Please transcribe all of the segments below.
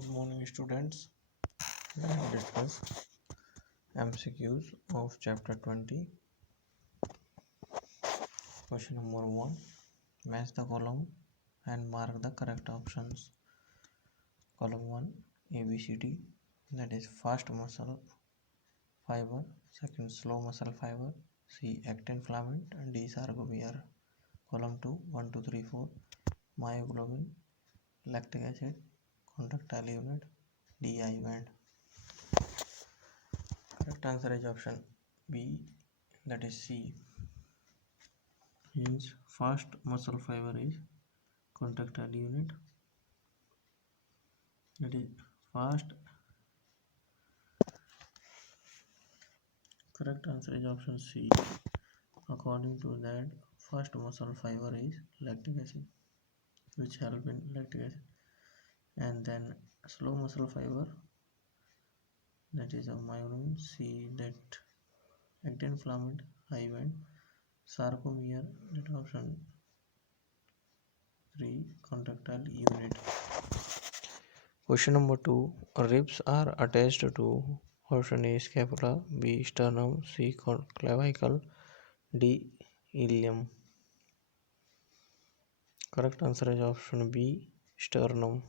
Good morning, students. Let us discuss MCQs of chapter 20. Question number 1. Match the column and mark the correct options. Column 1 ABCD, that is fast muscle fiber, second slow muscle fiber, C actin filament, and D sarcomere. Column 2 1 2 3 4 myoglobin, lactic acid, contractile unit, D I band. Correct answer is option B, that is C. Hence fast muscle fiber is contractile unit, that is fast. Correct answer is option C. According to that, fast muscle fiber is lactic acid, which help in lactic acid, and then slow muscle fiber, that is a myoglobin, C, that actin filament, I band, sarcomere, that option 3, contractile unit. Question number 2. Ribs are attached to option A scapula, B sternum, C clavicle, D ilium. Correct answer is option B, sternum.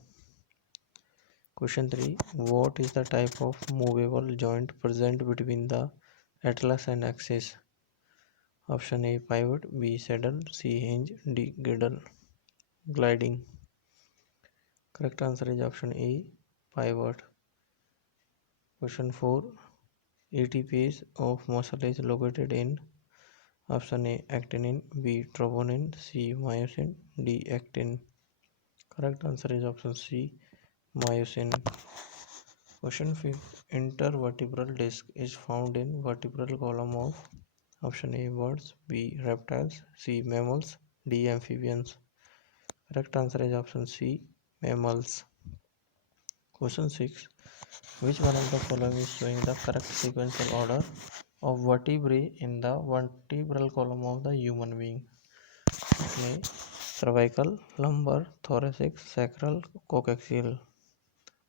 Question 3. What is the type of movable joint present between the atlas and axis? Option A pivot, B saddle, C hinge, D girdle. Gliding. Correct answer is option A, pivot. Question 4. ATPase of muscle is located in option A actinin, B troponin, C myosin, D actin. Correct answer is option C, myosin. Question 5. Intervertebral disc is found in vertebral column of option A birds, B reptiles, C mammals, D amphibians. Correct answer is option C, mammals. Question 6. Which one of the following is showing the correct sequential order of vertebrae in the vertebral column of the human being? Option A cervical, lumbar, thoracic, sacral, coaxial.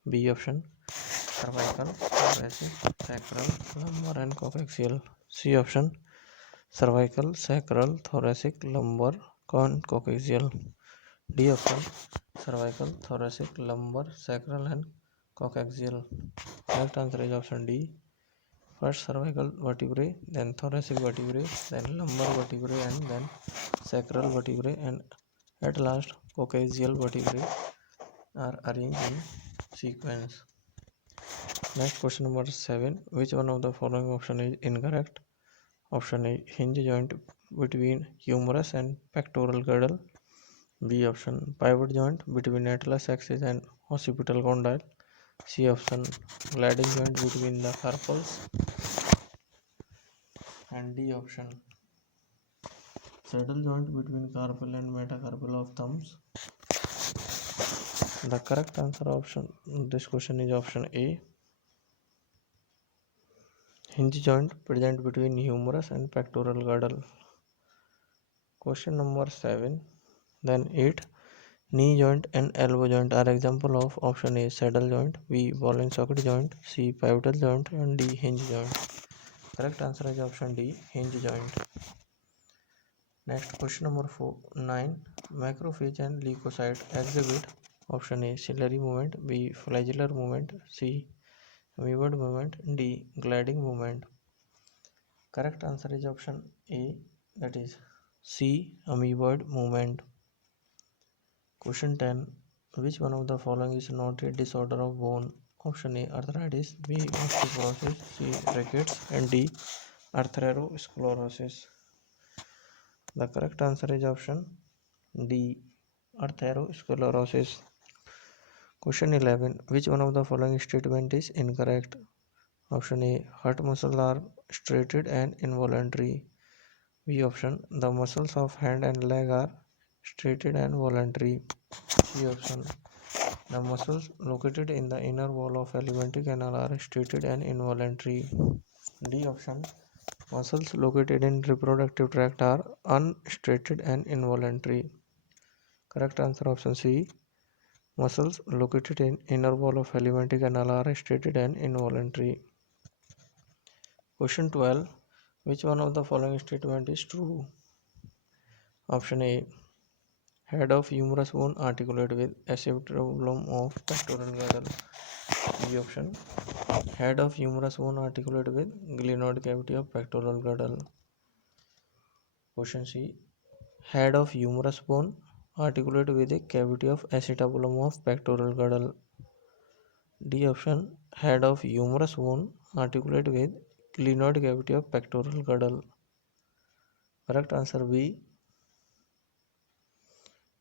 B option cervical, thoracic, sacral, lumbar and coaxial. C option cervical, sacral, thoracic, lumbar and coaxial. D option cervical, thoracic, lumbar, sacral and coaxial. Correct answer is option D. First cervical vertebrae, then thoracic vertebrae, then lumbar vertebrae, and then sacral vertebrae, and at last coaxial vertebrae are arranged in sequence. Next question number 7. Which one of the following option is incorrect? Option A hinge joint between humerus and pectoral girdle. B option pivot joint between atlas axis and occipital condyle. C option gliding joint between the carpals, and D option saddle joint between carpal and metacarpal of thumbs. The correct answer option this question is option A, hinge joint present between humerus and pectoral girdle. Question number 7. Then 8. Knee joint and elbow joint are example of option A saddle joint, B ball and socket joint, C pivotal joint, and D hinge joint. Correct answer is option D, hinge joint. Next question number 9. Macrophage and leukocyte exhibit option A ciliary movement, B flagellar movement, C amoeboid movement, D gliding movement. Correct answer is option A, that is C amoeboid movement. Question 10. Which one of the following is not a disorder of bone? Option A arthritis, B osteoporosis, C rickets, and D arteriosclerosis. The correct answer is option D arteriosclerosis. Question 11. Which one of the following statement is incorrect? Option A heart muscles are striated and involuntary. B option the muscles of hand and leg are striated and voluntary. C option the muscles located in the inner wall of alimentary canal are striated and involuntary. D option muscles located in reproductive tract are unstriated and involuntary. Correct answer option C, Muscles located in inner wall of alimentary canal are stated and involuntary. Question 12. Which one of the following statement is true? Option A. Head of humerus bone articulate with acetabulum of pectoral girdle. B option. Head of humerus bone articulate with glenoid cavity of pectoral girdle. Question C. Head of humerus bone articulate with a cavity of acetabulum of pectoral girdle. D option. Head of humerus bone articulate with glenoid cavity of pectoral girdle. Correct answer B.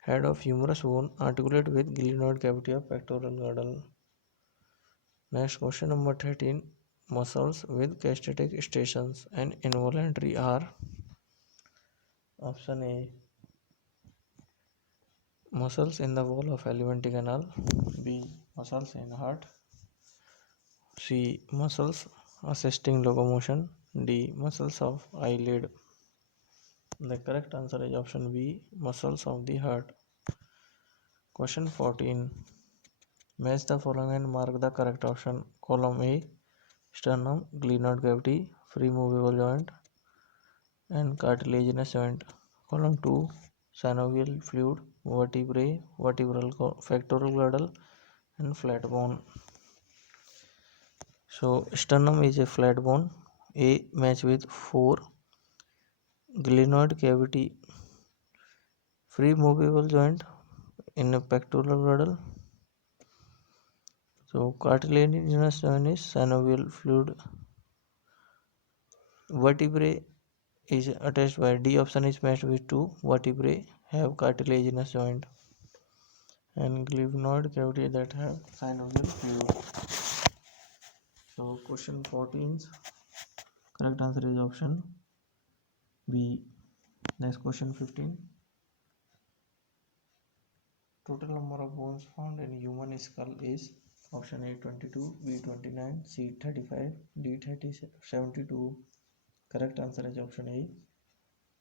Head of humerus bone articulate with glenoid cavity of pectoral girdle. Next question number 13. Muscles with castatic stations and involuntary are. Option A. Muscles in the wall of alimentary canal. B. Muscles in heart. C. Muscles assisting locomotion. D. Muscles of eyelid. The correct answer is option B. Muscles of the heart. Question 14. Match the following and mark the correct option. Column A. Sternum, glenoid cavity, free movable joint and cartilaginous joint. Column 2. Synovial fluid, vertebrae, vertebral pectoral girdle and flat bone. So sternum is a flat bone. A match with 4. Glenoid cavity, free movable joint in a pectoral girdle. So cartilaginous joint is synovial fluid. Vertebrae is attached by D option is matched with 2 vertebrae have cartilaginous joint and glenoid cavity that have synovial fluid. So question 14's correct answer is option B. Next question 15. Total number of bones found in human skull is option A 22, B 29, C 35, D 72. Correct answer is option A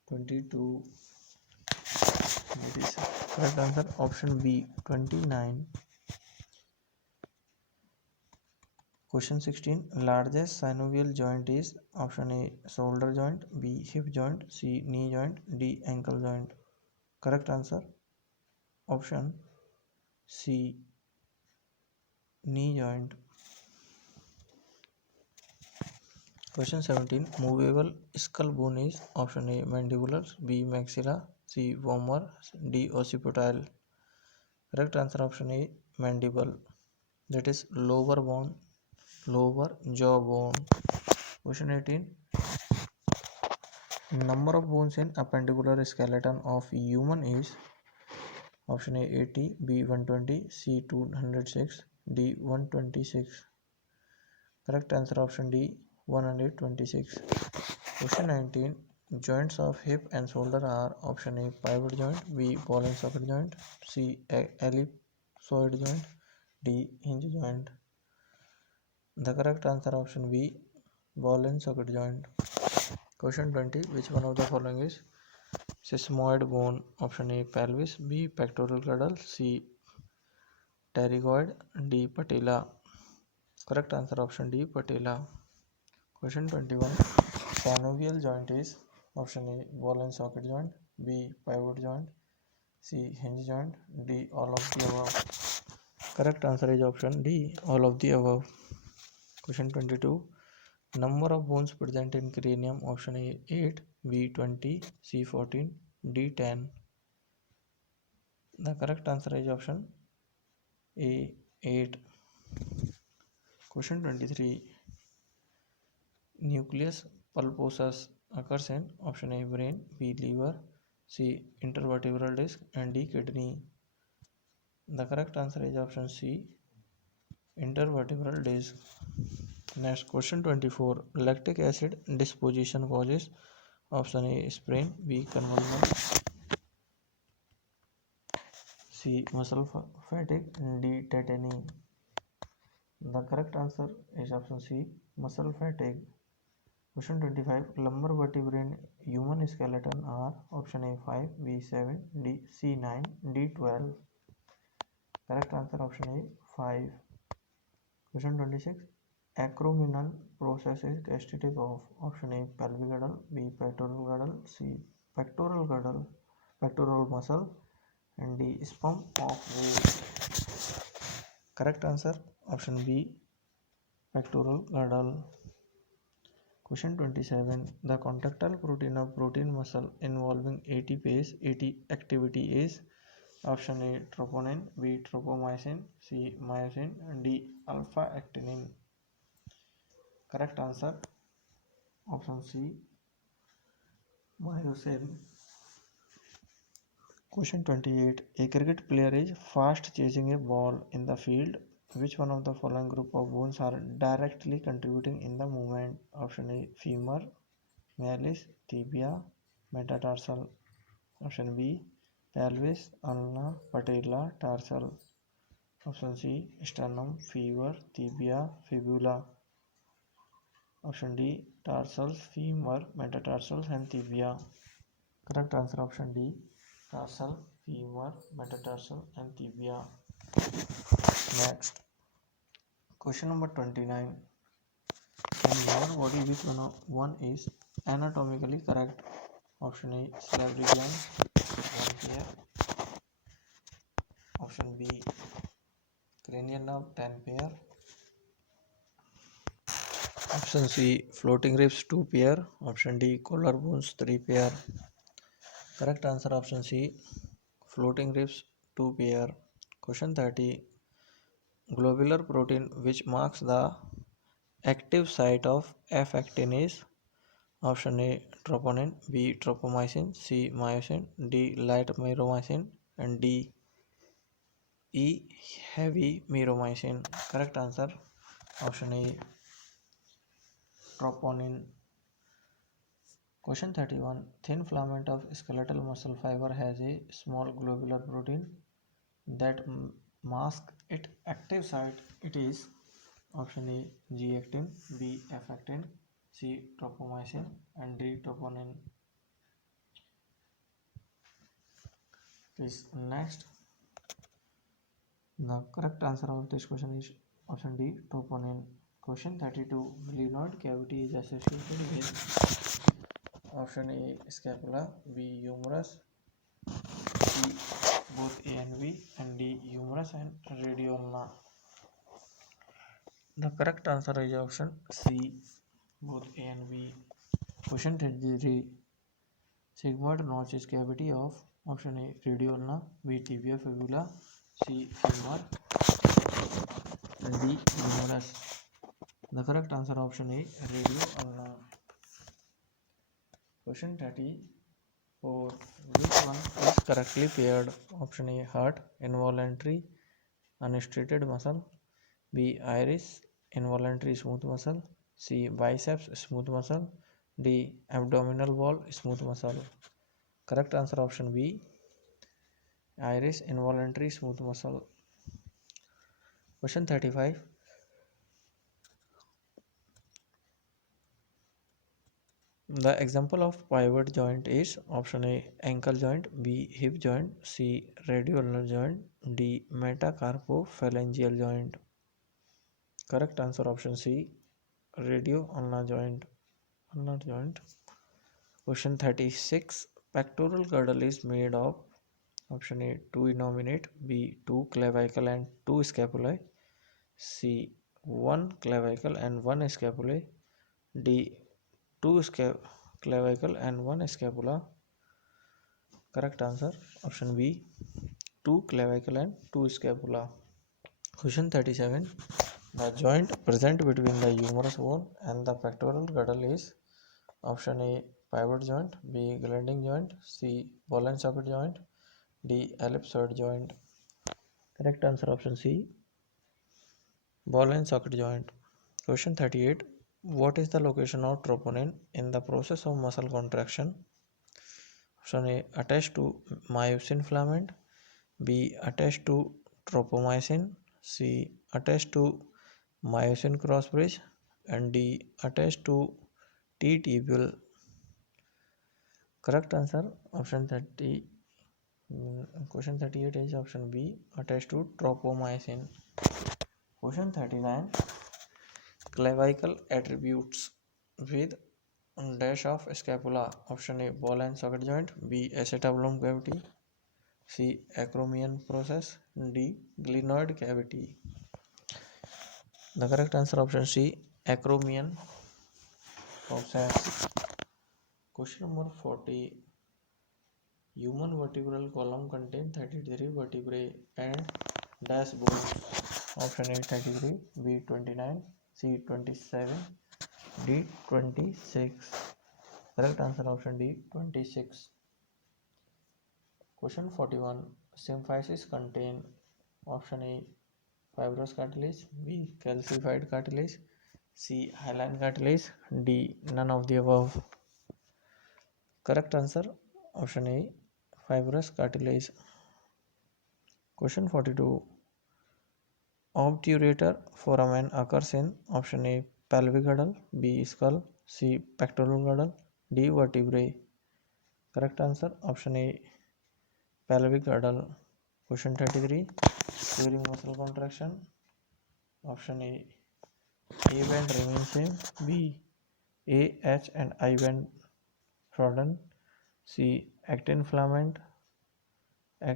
22. It is correct answer option B 29. Question 16. Largest synovial joint is option A shoulder joint, B hip joint, C knee joint, D ankle joint. Correct answer option C knee joint. Question 17. Movable skull bone is option A mandibular, B maxilla, C vomer, D occipitale. Correct answer option A mandible. That is lower bone, lower jaw bone. Question 18. Number of bones in appendicular skeleton of human is option A 80, B 120, C 206, D 126. Correct answer option D 126. Question 19. Joints of hip and shoulder are option A pivot joint, B ball and socket joint, C ellipsoid joint, D hinge joint. The correct answer option B ball and socket joint. Question 20. Which one of the following is sesamoid bone? Option A pelvis, B pectoral girdle, C pterygoid, D patella. Correct answer option D patella. Question 21. Synovial joint is option A ball and socket joint, B pivot joint, C hinge joint, D all of the above. Correct answer is option D all of the above. Question 22. Number of bones present in cranium option A 8, B 20, C 14, D 10. The correct answer is option A 8. Question 23. Nucleus pulposus occurs in option A brain, B liver, C intervertebral disc and D kidney. The correct answer is option C intervertebral disc. Next question 24. Lactic acid disposition causes option A sprain, B convulsion, C muscle fatigue, D tetany. The correct answer is option C muscle fatigue. Question 25. Lumbar vertebrae in human skeleton are option A 5, B 7, D C 9, D 12. Correct answer option A 5. Question 26. Acromion process is gastritic of option A pelvic girdle, B pectoral girdle, C pectoral girdle, pectoral muscle, and D sperm of whale. Correct answer option B pectoral girdle. Question 27. The contractile protein of protein muscle involving ATPase activity is option A troponin, B tropomyosin, C myosin, D alpha actinin. Correct answer option C myosin. Question 28. A cricket player is fast chasing a ball in the field. Which one of the following group of bones are directly contributing in the movement? Option A femur, malleus, tibia, metatarsal. Option B pelvis, ulna, patella, tarsal. Option C sternum, femur, tibia, fibula. Option D tarsals, femur, metatarsals and tibia. Correct answer option D tarsal, femur, metatarsal and tibia. Next, question number 29. In your body, which one is anatomically correct? Option A salivary gland 1 pair. Option B cranial nerve 10 pair. Option C floating ribs 2 pair. Option D collarbones 3 pair. Correct answer option C floating ribs 2 pair. Question 30. Globular protein which marks the active site of F-actin is option A troponin, B tropomyosin, C myosin, D light myromycin and D E heavy myromycin. Correct answer option A troponin. Question 31. Thin filament of skeletal muscle fiber has a small globular protein that masks its active site. It is option A G-actin, B F-actin, C tropomyosin and D troponin. Please next. The correct answer of this question is option D troponin. Question 32. Glenoid cavity is associated with option A scapula, B humerus, C both A and B and D humerus and radioulna. The correct answer is option C both A and B. Question 33. Sigmoid notch is cavity of option A radioulna, B tibia fibula, C femur and D humerus. The correct answer option A radioulna. Question 34. Which one is correctly paired? Option A heart involuntary unstraighted muscle, B iris involuntary smooth muscle, C biceps smooth muscle, D abdominal wall smooth muscle. Correct answer option B iris involuntary smooth muscle. Question 35. The example of pivot joint is option A ankle joint, B hip joint, C radioulnar joint, D metacarpophalangeal joint. Correct answer option C radioulnar joint. Ulnar joint. Question 36. Pectoral girdle is made of option A 2 innominate, B 2 clavicle and 2 scapulae, C 1 clavicle and 1 scapulae, D 2 clavicle and 1 scapula. Correct answer option B 2 clavicle and 2 scapula. Question 37. The joint present between the humerus bone and the pectoral girdle is option A pivot joint, B gliding joint, C ball and socket joint, D ellipsoid joint. Correct answer option C ball and socket joint. Question 38. What is the location of troponin in the process of muscle contraction? Option A attached to myosin filament, B attached to tropomyosin, C attached to myosin cross bridge and D attached to T tubule. Correct answer option 38 Question 38 is option B, attached to tropomyosin. Question 39, clavicle attributes with dash of scapula. Option A, ball and socket joint. B, acetabulum cavity. C, acromion process. D, glenoid cavity. The correct answer option C, acromion process. Question number 40. Human vertebral column contains 33 vertebrae and dash bones. Option A 33, B 29, C 27, D 26. Correct answer option D 26. Question 41. Symphysis contain option A fibrous cartilage, B calcified cartilage, C hyaline cartilage, D none of the above. Correct answer option A fibrous cartilage. Question 42. Obturator foramen occurs in option A pelvic girdle, B skull, C pectoral girdle, D vertebrae. Correct answer option A pelvic girdle. Question 33. During muscle contraction, option A band remains same, B A, H and I band shorten, C actin filament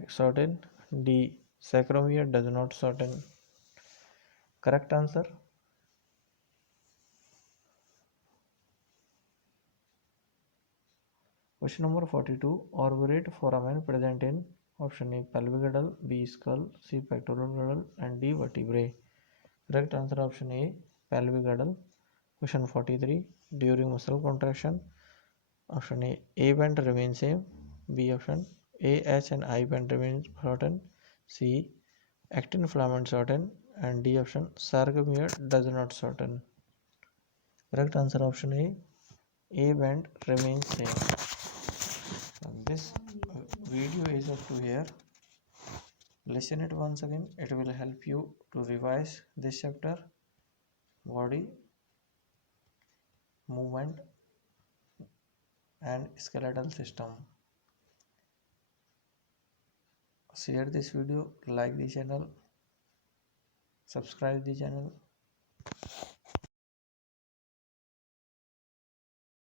shorten, D sacrometer does not shorten. Correct answer question number 42. Orbitate foramen present in option A pelvic girdle, B skull, C pectoral girdle and D vertebrae. Correct answer option A pelvic girdle. Question 43. During muscle contraction, option A band remains same, B option A, H and I band remains shorten, C actin filament shorten and D option sarcomere does not shorten. Correct answer option A band remains same. This video is up to here. Listen it once again. It will help you to revise this chapter, body, movement and skeletal system. Share this video, like the channel, subscribe the channel.